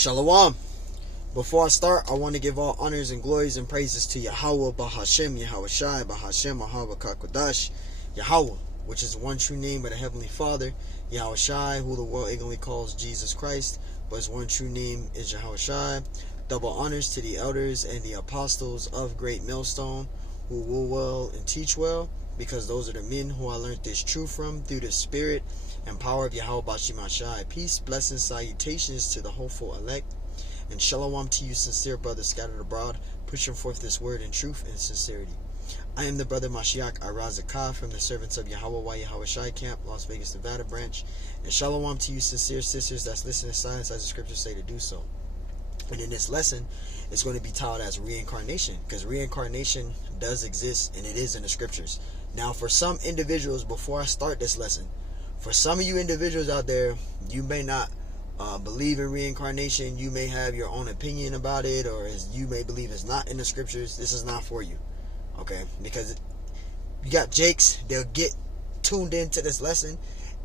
Shalom. Before I start, I want to give all honors and glories and praises to Yahweh, Bahashem, Yahweh Shai, Bahashem, Yahweh Kakodash, Yahweh, which is the one true name of the Heavenly Father, Yahweh Shai, who the world ignorantly calls Jesus Christ, but his one true name is Yahweh Shai. Double honors to the elders and the apostles of Great Millstone, who rule well and teach well, because those are the men who I learned this truth from through the Spirit and power of Yahweh Bashim Shai. Peace, blessings, salutations to the hopeful elect. And shalom to you, sincere brothers scattered abroad, pushing forth this word in truth and sincerity. I am the brother Mashiach Arazakah from the servants of Yahweh Yahweh Shai Camp, Las Vegas, Nevada branch. And shalom to you, sincere sisters that's listening to silence as the scriptures say to do so. And in this lesson, it's going to be titled as reincarnation, because reincarnation does exist and it is in the scriptures. Now, for some individuals, before I start this lesson, for some of you individuals out there, you may not believe in reincarnation. You may have your own opinion about it, or you may believe it's not in the scriptures. This is not for you, okay? Because you got jakes, they'll get tuned into this lesson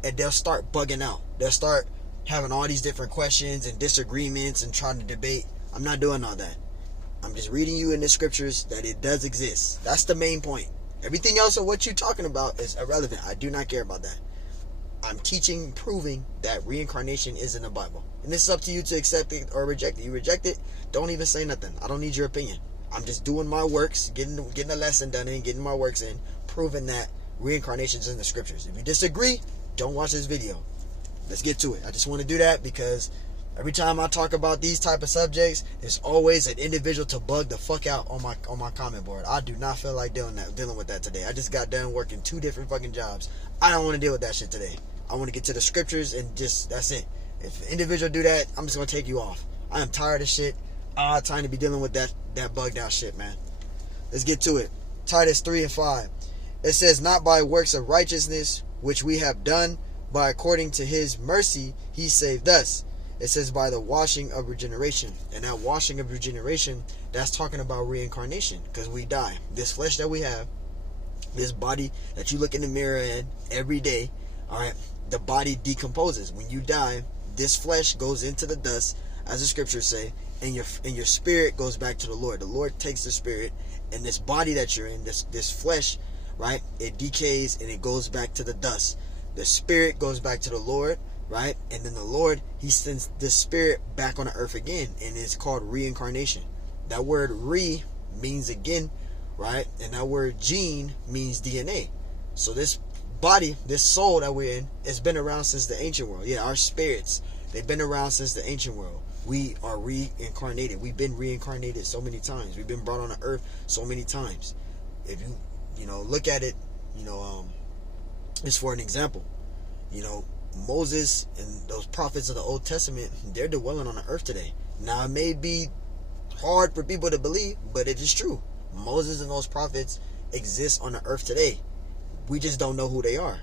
and they'll start bugging out. They'll start having all these different questions and disagreements and trying to debate. I'm not doing all that. I'm just reading you in the scriptures that it does exist. That's the main point. Everything else of what you're talking about is irrelevant. I do not care about that. I'm teaching, proving that reincarnation is in the Bible. And this is up to you to accept it or reject it. You reject it, don't even say nothing. I don't need your opinion. I'm just doing my works, getting a lesson done in, getting my works in, proving that reincarnation is in the scriptures. If you disagree, don't watch this video. Let's get to it. I just want to do that because every time I talk about these type of subjects, there's always an individual to bug the fuck out on my comment board. I do not feel like dealing with that today. I just got done working 2 different fucking jobs. I don't want to deal with that shit today. I want to get to the scriptures and just, that's it. If an individual do that, I'm just going to take you off. I am tired of shit. I don't have time to be dealing with that bugged out shit, man. Let's get to it. Titus 3:5. It says, not by works of righteousness, which we have done, but according to his mercy, he saved us. It says by the washing of regeneration. And that washing of regeneration, that's talking about reincarnation, because we die. This flesh that we have, this body that you look in the mirror at every day, all right, the body decomposes. When you die, this flesh goes into the dust, as the scriptures say, and your spirit goes back to the Lord. The Lord takes the spirit, and this body that you're in, this flesh, right, it decays and it goes back to the dust. The spirit goes back to the Lord, right, and then the Lord, he sends the spirit back on the earth again, and it's called reincarnation. That word re means again, right, and that word gene means DNA. So this body, this soul that we're in, has been around since the ancient world. Yeah, our spirits, they've been around since the ancient world. We are reincarnated. We've been reincarnated so many times. We've been brought on the earth so many times. If you look at it, it's for an example. Moses and those prophets of the Old Testament, they're dwelling on the earth today. Now, it may be hard for people to believe, but it is true. Moses and those prophets exist on the earth today. We just don't know who they are.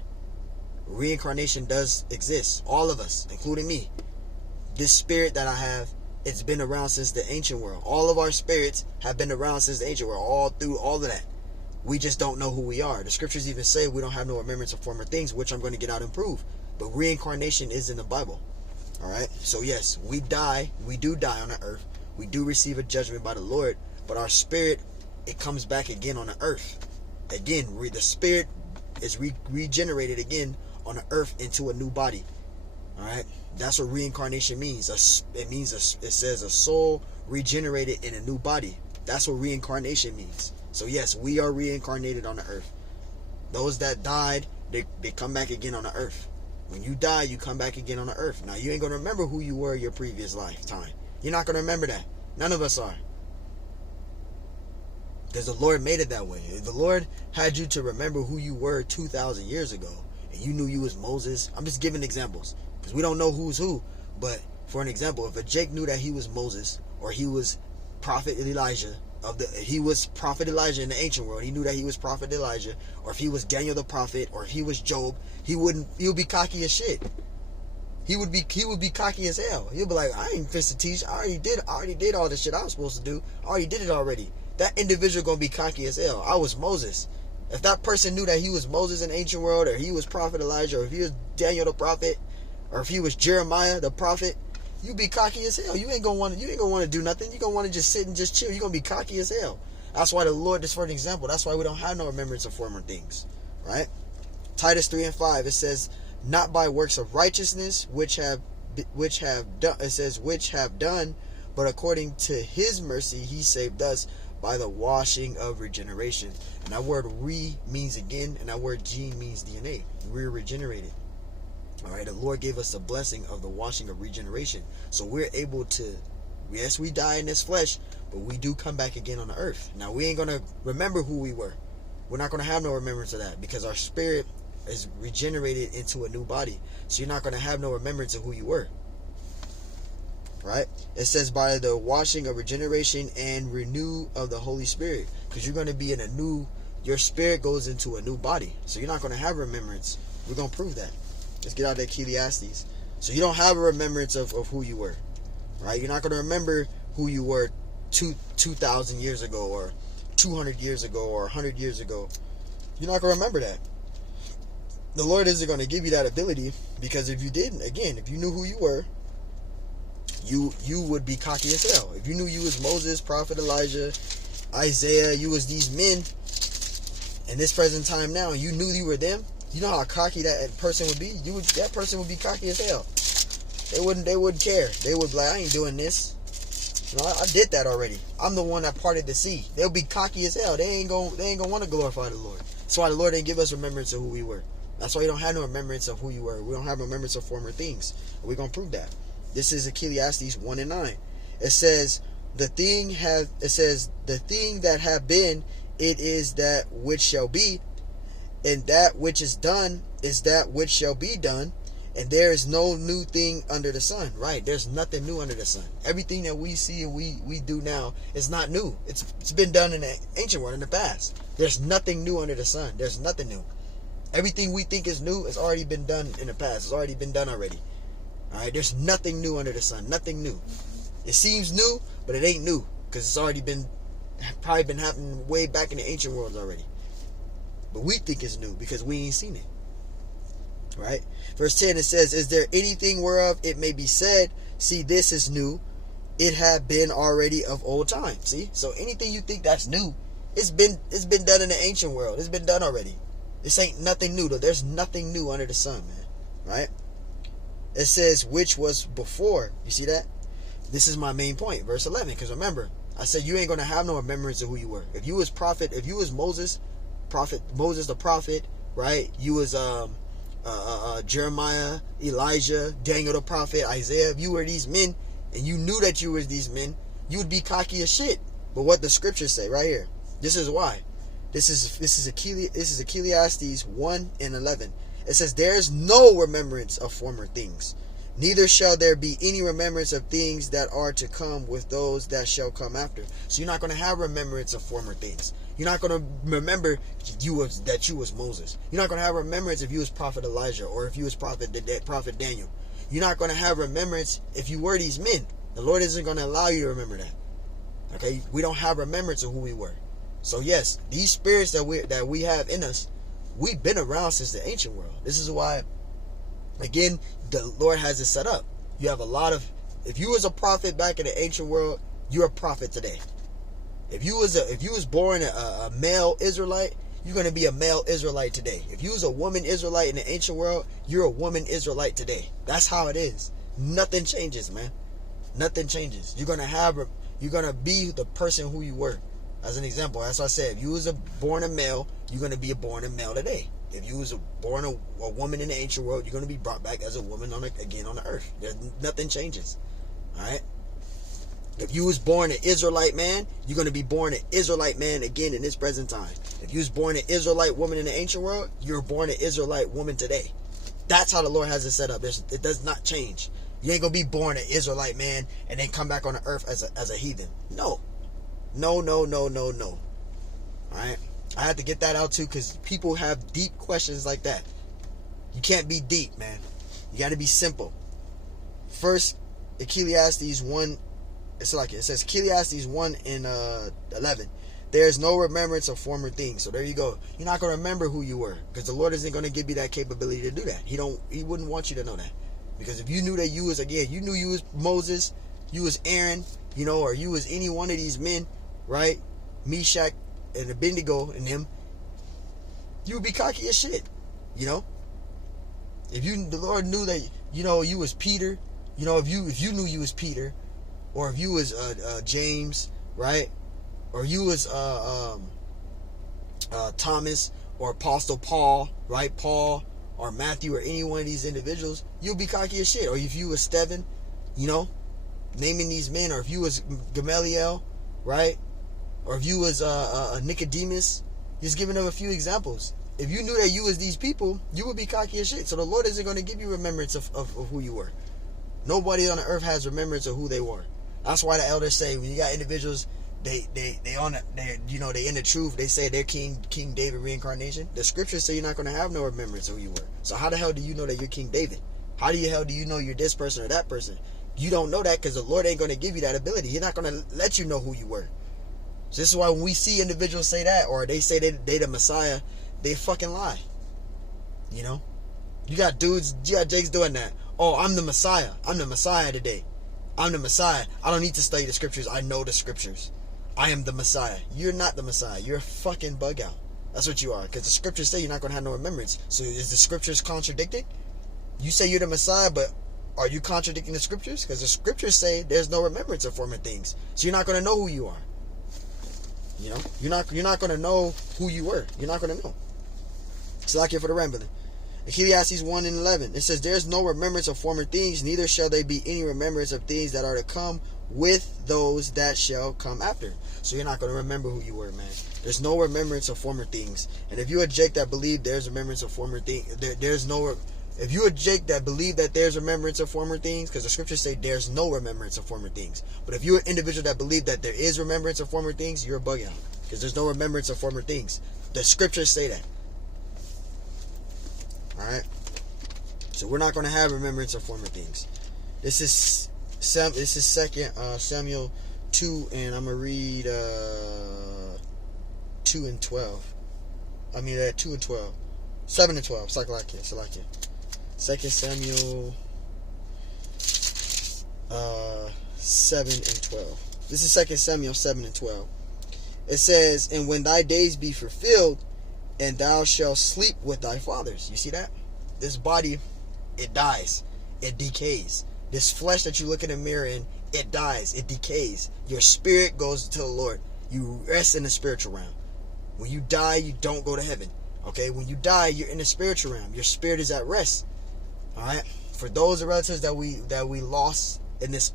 Reincarnation does exist. All of us, including me. This spirit that I have, it's been around since the ancient world. All of our spirits have been around since the ancient world. All through all of that. We just don't know who we are. The scriptures even say we don't have no remembrance of former things, which I'm going to get out and prove. But reincarnation is in the Bible. Alright? So yes, we die. We do die on the earth. We do receive a judgment by the Lord. But our spirit, it comes back again on the earth. Again, the spirit is regenerated again on the earth into a new body. Alright? That's what reincarnation means. It says a soul regenerated in a new body. That's what reincarnation means. So yes, we are reincarnated on the earth. Those that died, they come back again on the earth. When you die, you come back again on the earth. Now, you ain't going to remember who you were your previous lifetime. You're not going to remember that. None of us are. Because the Lord made it that way. If the Lord had you to remember who you were 2,000 years ago, and you knew you was Moses, I'm just giving examples, because we don't know who's who. But for an example, if a Jake knew that he was Moses, or he was Prophet Elijah, he was Prophet Elijah in the ancient world, he knew that he was Prophet Elijah, or if he was Daniel the prophet, or if he was Job, he would be cocky as shit. He would be cocky as hell. He'll be like, I ain't fit to teach. I already did all the shit I was supposed to do. I already did it already. That individual gonna be cocky as hell. I was Moses. If that person knew that he was Moses in the ancient world, or he was Prophet Elijah, or if he was Daniel the prophet, or if he was Jeremiah the prophet, You be cocky as hell. You ain't gonna want to do nothing. You gonna want to just sit and just chill. You gonna be cocky as hell. That's why the Lord, just for an example, that's why we don't have no remembrance of former things, right? Titus 3:5, it says, not by works of righteousness which have done, it says, which have done, but according to his mercy he saved us by the washing of regeneration. And that word re means again, and that word gene means DNA. We're regenerated. All right, the Lord gave us the blessing of the washing of regeneration. So we're able to, yes, we die in this flesh, but we do come back again on the earth. Now, we ain't going to remember who we were. We're not going to have no remembrance of that because our spirit is regenerated into a new body. So you're not going to have no remembrance of who you were. Right? It says by the washing of regeneration and renew of the Holy Spirit. Because you're going to be in a new, your spirit goes into a new body. So you're not going to have remembrance. We're going to prove that. Let's get out of that Ecclesiastes. So you don't have a remembrance of who you were. Right? You're not going to remember who you were 2,000 years ago or 200 years ago or 100 years ago. You're not going to remember that. The Lord isn't going to give you that ability because if you didn't, again, if you knew who you were, you would be cocky as hell. If you knew you was Moses, Prophet Elijah, Isaiah, you was these men in this present time now, and you knew you were them, you know how cocky that person would be? That person would be cocky as hell. They wouldn't care. They would be like, I ain't doing this. You know, I did that already. I'm the one that parted the sea. They'll be cocky as hell. They ain't gonna want to glorify the Lord. That's why the Lord didn't give us remembrance of who we were. That's why you don't have no remembrance of who you were. We don't have remembrance of former things. We're gonna prove that. This is Ecclesiastes 1:9. It says the thing that have been, it is that which shall be, and that which is done is that which shall be done, and there is no new thing under the sun. Right? There's nothing new under the sun. Everything that we see and we do now is not new. It's been done in the ancient world in the past. There's nothing new under the sun. There's nothing new. Everything we think is new has already been done in the past. It's already been done already. All right? There's nothing new under the sun. Nothing new. It seems new, but it ain't new because it's already probably been happening way back in the ancient world already. But we think it's new because we ain't seen it. Right? Verse 10, it says, is there anything whereof it may be said, see, this is new, it had been already of old time. See? So anything you think that's new, it's been done in the ancient world. It's been done already. This ain't nothing new though. There's nothing new under the sun, man. Right? It says which was before. You see that? This is my main point. Verse 11. Because remember, I said you ain't going to have no remembrance of who you were. If you was prophet, if you was Moses the prophet, right? You was Jeremiah, Elijah, Daniel the prophet, Isaiah. If you were these men and you knew that you were these men, you would be cocky as shit. But what the scriptures say right here. This is why. This is Ecclesiastes 1:11. It says, there is no remembrance of former things, neither shall there be any remembrance of things that are to come with those that shall come after. So you're not going to have remembrance of former things. You're not going to remember that you was Moses. You're not going to have remembrance if you was Prophet Elijah or if you was Prophet Daniel. You're not going to have remembrance if you were these men. The Lord isn't going to allow you to remember that. Okay? We don't have remembrance of who we were. So yes, these spirits that we have in us, we've been around since the ancient world. This is why, again, the Lord has it set up. You have a lot of, if you was a prophet back in the ancient world, you're a prophet today. If you was born a male Israelite, you're going to be a male Israelite today. If you was a woman Israelite in the ancient world, you're a woman Israelite today. That's how it is. Nothing changes, man. Nothing changes. You're going to be the person who you were. As an example, that's what I said. If you was born a male, you're going to be born a male today. If you was born a woman in the ancient world, you're going to be brought back as a woman again on the earth. Nothing changes. All right? If you was born an Israelite man, you're going to be born an Israelite man again in this present time. If you was born an Israelite woman in the ancient world, you're born an Israelite woman today. That's how the Lord has it set up. It does not change. You ain't going to be born an Israelite man and then come back on the earth as a heathen. No. No. All right? I had to get that out too because people have deep questions like that. You can't be deep, man. You got to be simple. First, Ecclesiastes 1, it says Ecclesiastes 1:11. There is no remembrance of former things. So there you go. You're not going to remember who you were because the Lord isn't going to give you that capability to do that. He wouldn't want you to know that. Because if you knew that you was, again, you knew you was Moses, you was Aaron, you know, or you was any one of these men, right? Meshach and Abednego and them, you would be cocky as shit, you know? If the Lord knew that, you know, you was Peter, you know, if you knew you was Peter, or if you was James, right? Or you was Thomas, or Apostle Paul, right? Paul, or Matthew, or any one of these individuals, you'll be cocky as shit. Or if you was Stephen, you know, naming these men, or if you was Gamaliel, right? Or if you was Nicodemus, just giving them a few examples. If you knew that you was these people, you would be cocky as shit. So the Lord isn't going to give you remembrance of who you were. Nobody on the earth has remembrance of who they were. That's why the elders say, when you got individuals, they you know, they in the truth, they say they're King David reincarnation. The scriptures say you're not going to have no remembrance of who you were. So how the hell do you know that you're King David? How the hell do you know you're this person or that person? You don't know that because the Lord ain't going to give you that ability. He's not going to let you know who you were. So this is why when we see individuals say that, or they say they the Messiah, they fucking lie. You know? You got Jakes doing that. Oh, I'm the Messiah. I'm the Messiah today. I'm the Messiah. I don't need to study the scriptures. I know the scriptures. I am the Messiah. You're not the Messiah. You're a fucking bug out. That's what you are. Because the scriptures say you're not going to have no remembrance. So is the scriptures contradicting? You say you're the Messiah, but are you contradicting the scriptures? Because the scriptures say there's no remembrance of former things. So you're not going to know who you are. You know? You're not going to know who you were. You're not going to know. It's like here for the rambling. Ecclesiastes 1:11. It says, there's no remembrance of former things, neither shall there be any remembrance of things that are to come with those that shall come after. So you're not going to remember who you were, man. There's no remembrance of former things. And if you're a Jake that believe there's remembrance of former things, if you're a Jake that believe that there's remembrance of former things, because the scriptures say there's no remembrance of former things. But if you're an individual that believe that there is remembrance of former things, you're a bug out. Because there's no remembrance of former things. The scriptures say that. Alright? So we're not going to have remembrance of former things. This is 2 Samuel 2, and I'm going to read 2 and 12. 2 and 12. 7 and 12. Salakia. 2 Samuel 7 and 12. This is 2 Samuel 7 and 12. It says, and when thy days be fulfilled, and thou shalt sleep with thy fathers. You see that? This body, it dies. It decays. This flesh that you look in the mirror in, it dies. It decays. Your spirit goes to the Lord. You rest in the spiritual realm. When you die, you don't go to heaven. Okay? When you die, you're in the spiritual realm. Your spirit is at rest. Alright? For those relatives that we lost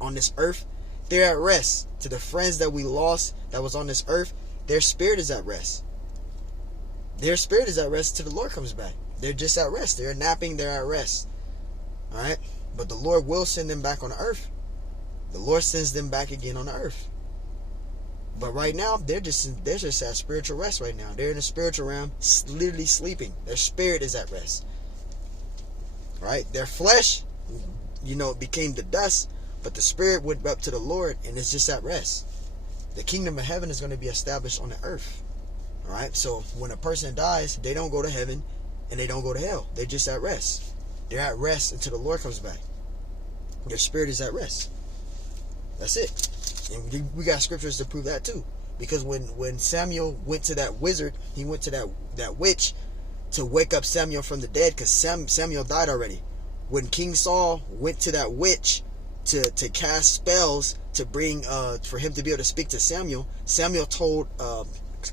on this earth, they're at rest. To the friends that we lost that was on this earth, their spirit is at rest. Their spirit is at rest till the Lord comes back. They're just at rest. They're napping. They're at rest. Alright? But the Lord will send them back on the earth. The Lord sends them back again on the earth. But right now, they're just at spiritual rest right now. They're in the spiritual realm, literally sleeping. Their spirit is at rest. Right? Their flesh, became the dust, but the spirit went up to the Lord, and it's just at rest. The kingdom of heaven is going to be established on the earth. Alright? So when a person dies, they don't go to heaven, and they don't go to hell. They're just at rest. They're at rest until the Lord comes back. Their spirit is at rest. That's it. And we got scriptures to prove that too. Because when Samuel went to that wizard, he went to that witch to wake up Samuel from the dead, because Samuel died already. When King Saul went to that witch to cast spells to bring for him to be able to speak to Samuel, Samuel told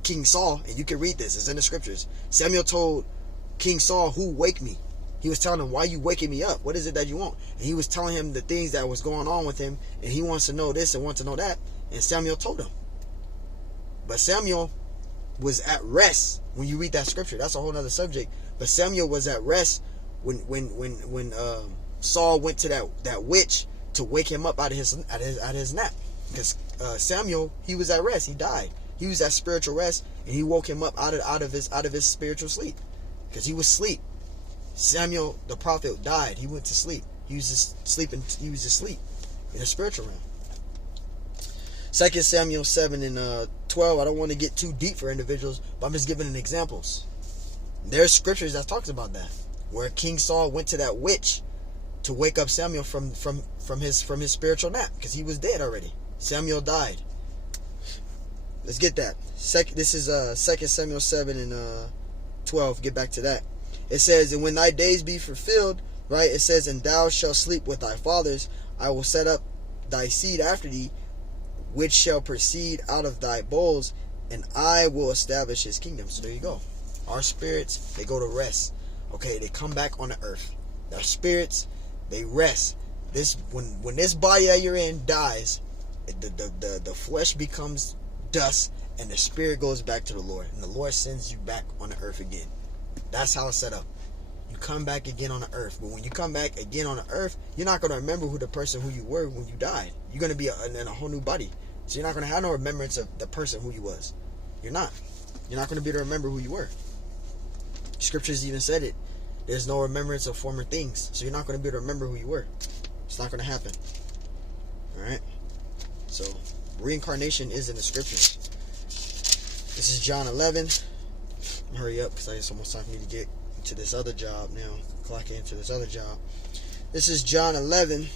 King Saul, and you can read this, it's in the scriptures. Samuel told King Saul, who wake me? He was telling him, why are you waking me up? What is it that you want? And he was telling him the things that was going on with him, and he wants to know this and wants to know that. And Samuel told him. But Samuel was at rest when you read that scripture. That's a whole other subject. But Samuel was at rest when Saul went to that witch to wake him up out of his nap. Because Samuel, he was at rest. He died. He was at spiritual rest, and he woke him up out of his spiritual sleep, because he was asleep. Samuel the prophet died. He went to sleep. He was just sleeping. He was asleep in the spiritual realm. 2 Samuel 7 and 12. I don't want to get too deep for individuals, but I'm just giving examples. There's scriptures that talks about that, where King Saul went to that witch to wake up Samuel from his spiritual nap, because he was dead already. Samuel died. Let's get that. This is 2 Samuel 7 and 12. Get back to that. It says, and when thy days be fulfilled, right? It says, and thou shalt sleep with thy fathers. I will set up thy seed after thee, which shall proceed out of thy bowels, and I will establish his kingdom. So there you go. Our spirits, they go to rest. Okay, they come back on the earth. Our spirits, they rest. This when this body that you're in dies, the flesh becomes dust, and the spirit goes back to the Lord, and the Lord sends you back on the earth again. That's how it's set up. You come back again on the earth, but when you come back again on the earth, you're not going to remember who you were when you died. You're going to be in a whole new body, so you're not going to have no remembrance of the person who you was. You're not going to be able to remember who you were. Scriptures even said it. There's no remembrance of former things, so you're not going to be able to remember who you were. It's not going to happen. All right. So reincarnation is in the scriptures. This is John 11. Hurry up, because it's almost time for me to get to this other job now. Clock into this other job. This is John 11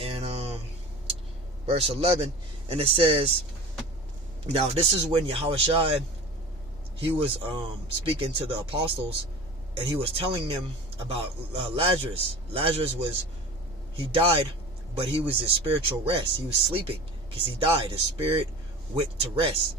and verse 11, and it says, now this is when Yahushua, he was speaking to the apostles, and he was telling them about Lazarus. Lazarus he died, but he was in spiritual rest. He was sleeping because he died. His spirit went to rest.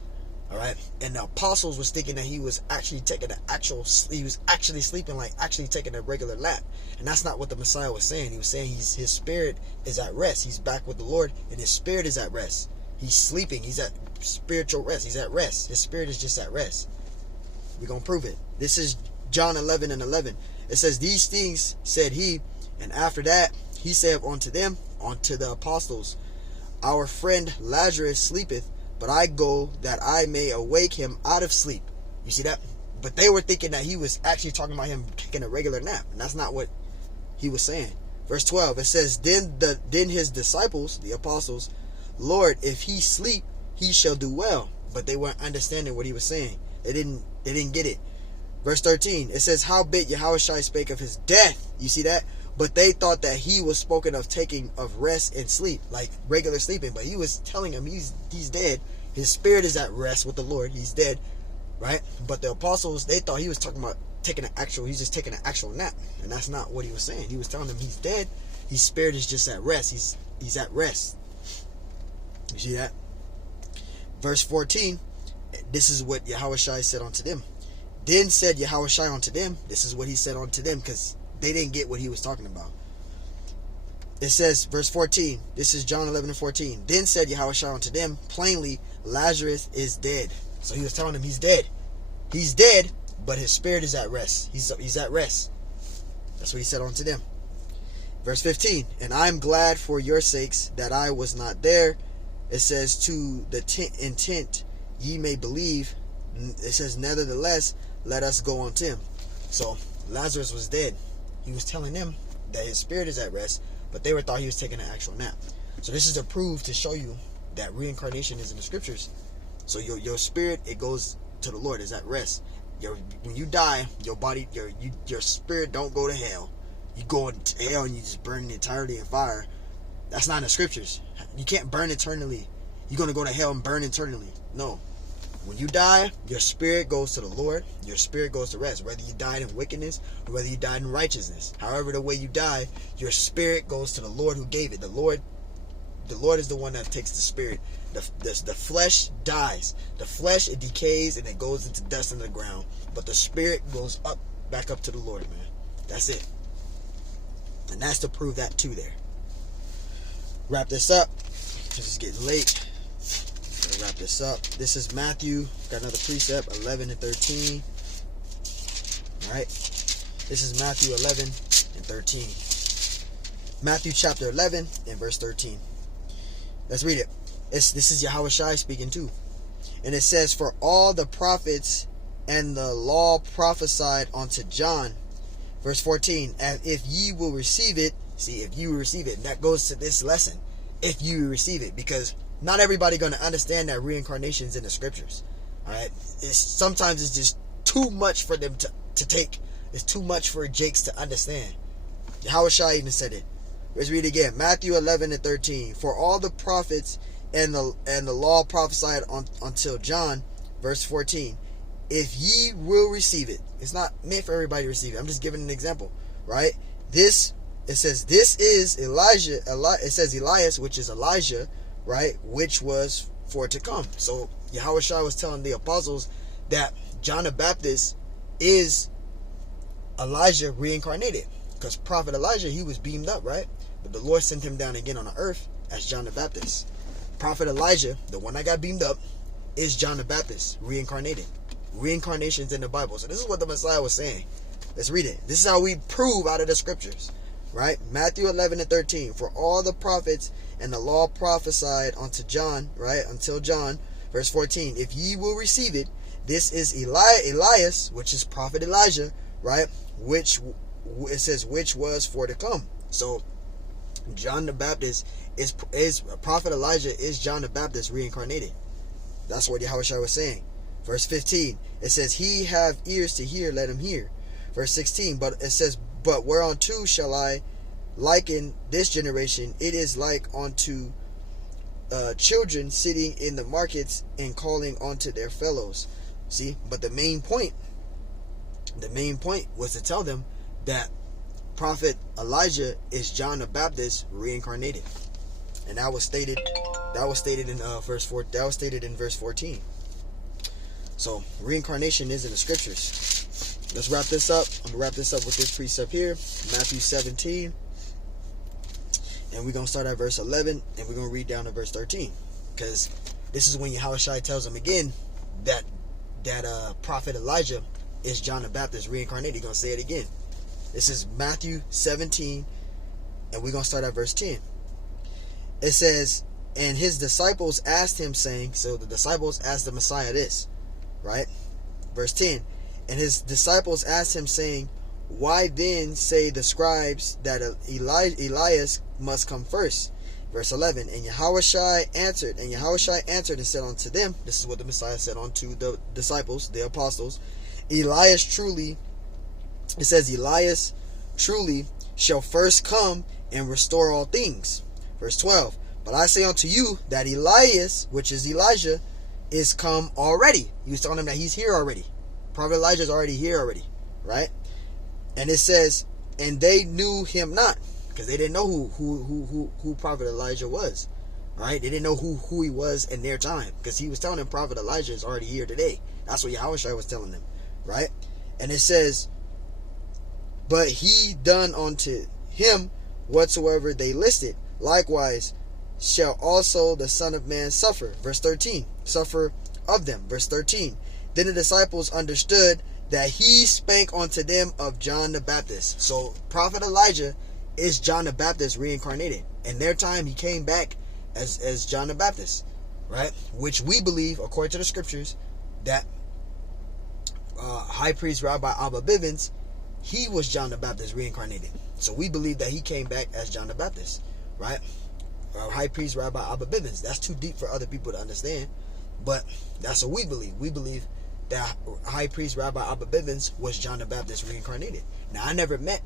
All right, and the apostles was thinking that he was actually taking he was actually sleeping, like actually taking a regular nap, and that's not what the Messiah was saying. He was saying his spirit is at rest. He's back with the Lord, and his spirit is at rest. He's sleeping. He's at spiritual rest. He's at rest. His spirit is just at rest. We're gonna prove it. This is John 11 and 11. It says, these things said he, and after that he said unto the apostles, our friend Lazarus sleepeth, but I go that I may awake him out of sleep. You see that? But they were thinking that he was actually talking about him taking a regular nap, and that's not what he was saying. Verse 12, it says, then his disciples, the apostles, Lord, if he sleep, he shall do well. But they weren't understanding what he was saying. They didn't get it. Verse 13, it says, howbeit Yahushua spake of his death. You see that? But they thought that he was spoken of taking of rest and sleep, like regular sleeping. But he was telling them he's dead. His spirit is at rest with the Lord. He's dead, right? But the apostles, they thought he was talking about he's just taking an actual nap. And that's not what he was saying. He was telling them he's dead. His spirit is just at rest. He's at rest. You see that? Verse 14, this is what Yahushua said unto them. Then said Yahushua unto them, this is what he said unto them, because they didn't get what he was talking about. It says, verse 14, this is John 11 and 14. Then said Yahushua unto them, plainly, Lazarus is dead. So he was telling them he's dead. He's dead, but his spirit is at rest. He's at rest. That's what he said unto them. Verse 15, and I am glad for your sakes that I was not there. It says, to the intent ye may believe. It says, nevertheless, let us go unto him. So Lazarus was dead. He was telling them that his spirit is at rest, but they thought he was taking an actual nap. So this is a proof to show you that reincarnation is in the scriptures. So your spirit, it goes to the Lord, is at rest. When you die, your body, your spirit don't go to hell. You go into hell and you just burn entirely in fire. That's not in the scriptures. You can't burn eternally. You're going to go to hell and burn eternally. No. When you die, your spirit goes to the Lord. Your spirit goes to rest. Whether you died in wickedness or whether you died in righteousness. However, the way you die, your spirit goes to the Lord who gave it. The Lord is the one that takes the spirit. The flesh dies. The flesh, it decays and it goes into dust in the ground. But the spirit goes back up to the Lord, man. That's it. And that's to prove that too there. Wrap this up. This is getting late. Wrap this up. This is Matthew. Got another precept, 11 and 13. Alright. This is Matthew 11 and 13. Matthew chapter 11 and verse 13. Let's read it. This is Yahushua speaking too. And it says, for all the prophets and the law prophesied unto John. Verse 14. And if ye will receive it. See, if you receive it. And that goes to this lesson. If you receive it. Because not everybody going to understand that reincarnation is in the scriptures. Alright? Sometimes it's just too much for them to take. It's too much for Jakes to understand. Yahushua even said it. Let's read it again. Matthew 11 and 13. For all the prophets and the law prophesied until John, verse 14. If ye will receive it. It's not meant for everybody to receive it. I'm just giving an example, right? It says this is Elijah. It says Elias, which is Elijah, right? Which was for to come. So Yahushua was telling the apostles that John the Baptist is Elijah reincarnated. Because Prophet Elijah, he was beamed up, right? But the Lord sent him down again on the earth as John the Baptist. Prophet Elijah, the one that got beamed up, is John the Baptist reincarnated. Reincarnations in the Bible. So this is what the Messiah was saying. Let's read it. This is how we prove out of the scriptures, right? Matthew 11 and 13. For all the prophets and the law prophesied unto John, right? Until John, verse 14. If ye will receive it, this is Elias, which is Prophet Elijah, right? Which it says which was for to come. So John the Baptist is Prophet Elijah is John the Baptist reincarnated. That's what Yahushua was saying. Verse 15, it says, he have ears to hear, let him hear. Verse 16, but it says, but whereunto shall I liken this generation? It is like unto children sitting in the markets and calling unto their fellows. See, but the main point was to tell them that Prophet Elijah is John the Baptist reincarnated. And that was stated in verse 4. That was stated in verse 14. So reincarnation is in the scriptures. Let's wrap this up. I'm gonna wrap this up with this precept here, Matthew 17, and we're gonna start at verse 11, and we're gonna read down to verse 13, because this is when Yahushua tells them again that Prophet Elijah is John the Baptist reincarnated. He's gonna say it again. This is Matthew 17, and we're gonna start at verse 10. It says, and his disciples asked him, saying, so the disciples asked the Messiah this, right? Verse 10, and his disciples asked him, saying, why then say the scribes that Elias must come first? Verse 11, and Yahushua answered and said unto them, this is what the Messiah said unto the disciples, the apostles, Elias truly shall first come and restore all things. Verse 12, but I say unto you that Elias, which is Elijah, is come already. He was telling them that he's here already. Prophet Elijah is already here already, right? And it says, and they knew him not, because they didn't know who Prophet Elijah was, right? They didn't know who he was in their time, because he was telling them Prophet Elijah is already here today. That's what Yahushua was telling them, right? And it says, but he done unto him whatsoever they listed. Likewise shall also the Son of Man suffer. Verse 13, suffer of them. Verse 13, then the disciples understood that he spake unto them of John the Baptist. So Prophet Elijah is John the Baptist reincarnated. In their time, he came back as John the Baptist, right? Which we believe, according to the scriptures, that High Priest Rabbi Abba Bivens, he was John the Baptist reincarnated. So we believe that he came back as John the Baptist, right? High Priest Rabbi Abba Bivens. That's too deep for other people to understand, but that's what we believe. We believe that High Priest Rabbi Abba Bivens was John the Baptist reincarnated. Now, I never met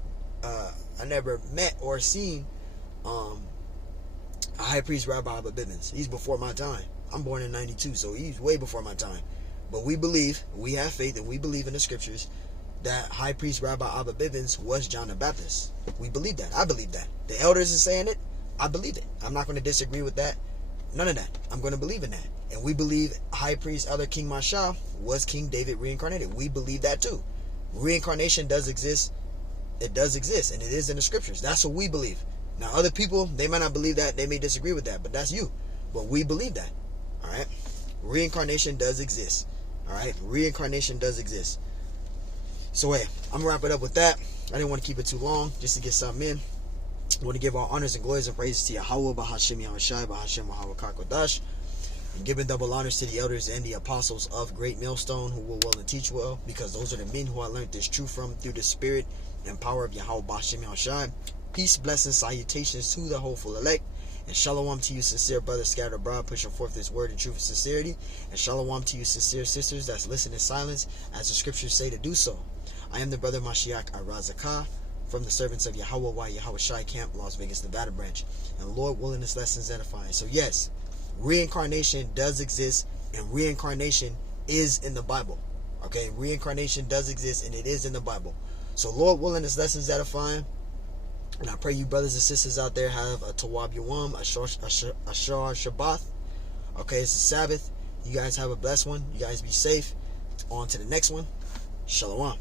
or seen a High Priest Rabbi Abba Bivens. He's before my time. I'm born in 92, so he's way before my time. But we believe, we have faith, and we believe in the scriptures that High Priest Rabbi Abba Bivens was John the Baptist. We believe that. I believe that. The elders are saying it. I believe it. I'm not going to disagree with that. None of that. I'm going to believe in that. And we believe High Priest Elder King Masha was King David reincarnated. We believe that too. Reincarnation does exist. It does exist, and it is in the scriptures. That's what we believe. Now, other people, they might not believe that. They may disagree with that, but that's you. But we believe that. All right? Reincarnation does exist. All right? Reincarnation does exist. So, hey, I'm going to wrap it up with that. I didn't want to keep it too long, just to get something in. I want to give all honors and glories and praises to Yahweh, Bahashem Yahushai, Bahashem Mahawakodash, and giving double honors to the elders and the apostles of Great Millstone who will well and teach well, because those are the men who I learned this truth from through the spirit and power of Yahweh, Bahashem Yahushai. Peace, blessings, salutations to the hopeful elect, and shalom to you sincere brothers scattered abroad, pushing forth this word in truth and sincerity, and shalom to you sincere sisters that's listening in silence as the scriptures say to do so. I am the brother Mashiach Arazakah from the servants of Yahweh Y Yahweh Shai Camp, Las Vegas, Nevada branch. And Lord willing, this lesson's edifying. So yes, reincarnation does exist, and reincarnation is in the Bible. Okay, reincarnation does exist, and it is in the Bible. So Lord willing, this lesson's edifying. And I pray you brothers and sisters out there have a Tawab Yawam, a Shar Shabbat. Okay, it's a Sabbath. You guys have a blessed one. You guys be safe. On to the next one. Shalom.